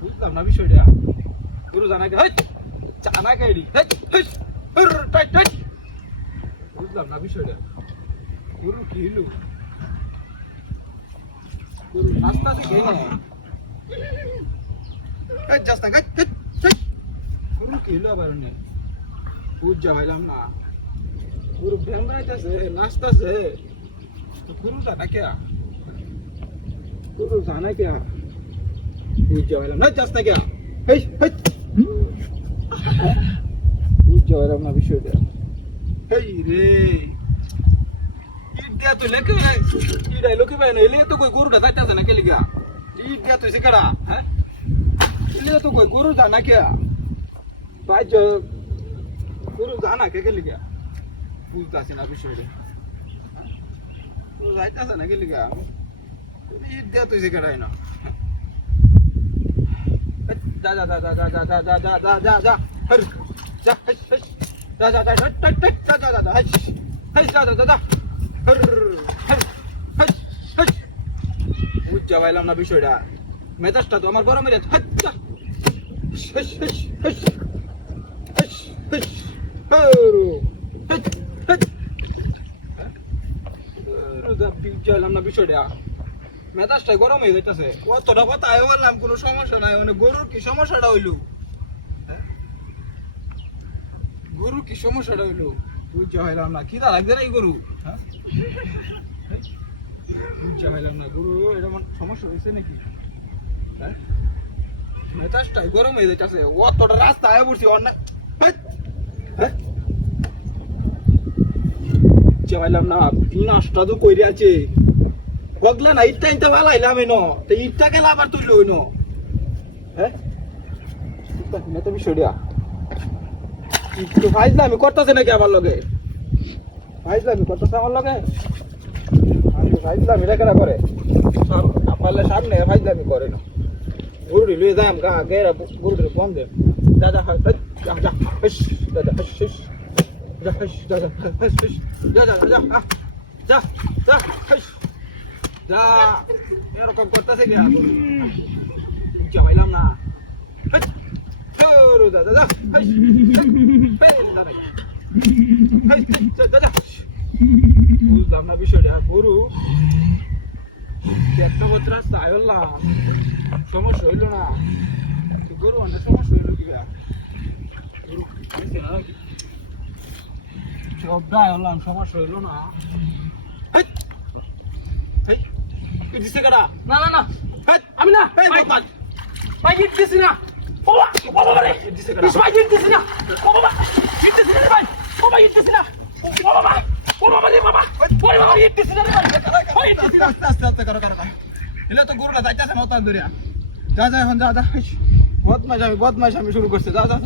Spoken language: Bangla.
বুঝলাম না বিষয়টা গুরু জানা গে চানা গাইলি বুঝলাম না বিষয়টা। গুরু কি হিলু গুরু আস্তে আস্তে খেয়ে Hei, jasta, hei, hei, hei. Kamu kilo baru ni. Uja hilam na. Guru bengkar aja sih, nasta sih. तो गुरु जाना क्या गुरु जाना क्या उज्जवलम ना जास्ता क्या हे हे उज्जवलम ना विषय दे हे रे इडिया तो लेके ना इडिया लोके बने ले तो कोई गुरु ना जाता सना के लिए क्या इडिया तो इसे करा है এলে তো কই গরু জানা কে ভাই জ গরু জানা কে কে লিগা বুঝতাছি না বিষয়টা গরু যাইতাছে না কে লিগা ইট দিয়া তুই সেকারাই না যা যা যা যা যা যা যা যা যা যা যা যা হর যা হস হস যা যা যা যা যা যা যা যা যা হস হস যা যা যা যা হর হর হস হস বুঝা পাইলাম না বিষয়টা মেজাজটা তো আমার বড় মেজাজ মেজাজটা গরম হয়ে যাইতেছে অতটা কথা আয় বললাম কোনো সমস্যা নাই মানে গরুর কি সমস্যাটা হইল? গরুর কি সমস্যাটা হইল বুঝতে পাইলাম না কি লাগছে না এই গরু? বুঝতে পাইলাম না গরু এরকম সমস্যা হয়েছে নাকি? মেজাজটাই গরম হয়ে যাইতেছে। অতটা রাস্তা আয় পড়ছি, অন্য বুঝতে পাইলাম না আটটা তো কইরে আছে। বগলা না, ইটটা ইনতে বালাইলাম এনো। তো ইটটা কেলা আবার তুললো ওই হ্যাঁ তো বিষয়টা একটু ফাইজলামি করতেছে নাকি আমার লগে? ফাইজলামি করতেছে আমার লগে? আমি ফাইজলামি রেখে করে। আপনার সামনে ফাইজলামি করে না جروري ليه زي مجا جايرة جرد الكوام ده ده ده ده ده حش ده ده حش حش ده حش ده ده حش حش ده ده ده ده ده حش ده يا ركوب كنت يا انت بيلامنا حش جرو ده ده ده حش فين ده حش ده ده حش قول ده ما بيشو ده جرو একটা বোধ রাস্তা আয়োল্লা সমস্যা হইল না। গরু অন্য সমস্যা হইল কি সবটা আয়োল্লাম সমস্যা হইল না। দিছে কাটা না না না। আমি না। ভাই দিছি না। ও বাবা রে। দিছে কাটা ভাই। দিছি না। ও বাবা না আস্তে আস্তে আস্তে আস্তে করো করো। এলে তো গরুটা যাইতেছে না তার দূরে যা যা এখন যা যা বদমাইশ আমি বদমাইশ আমি শুরু করছি যা যা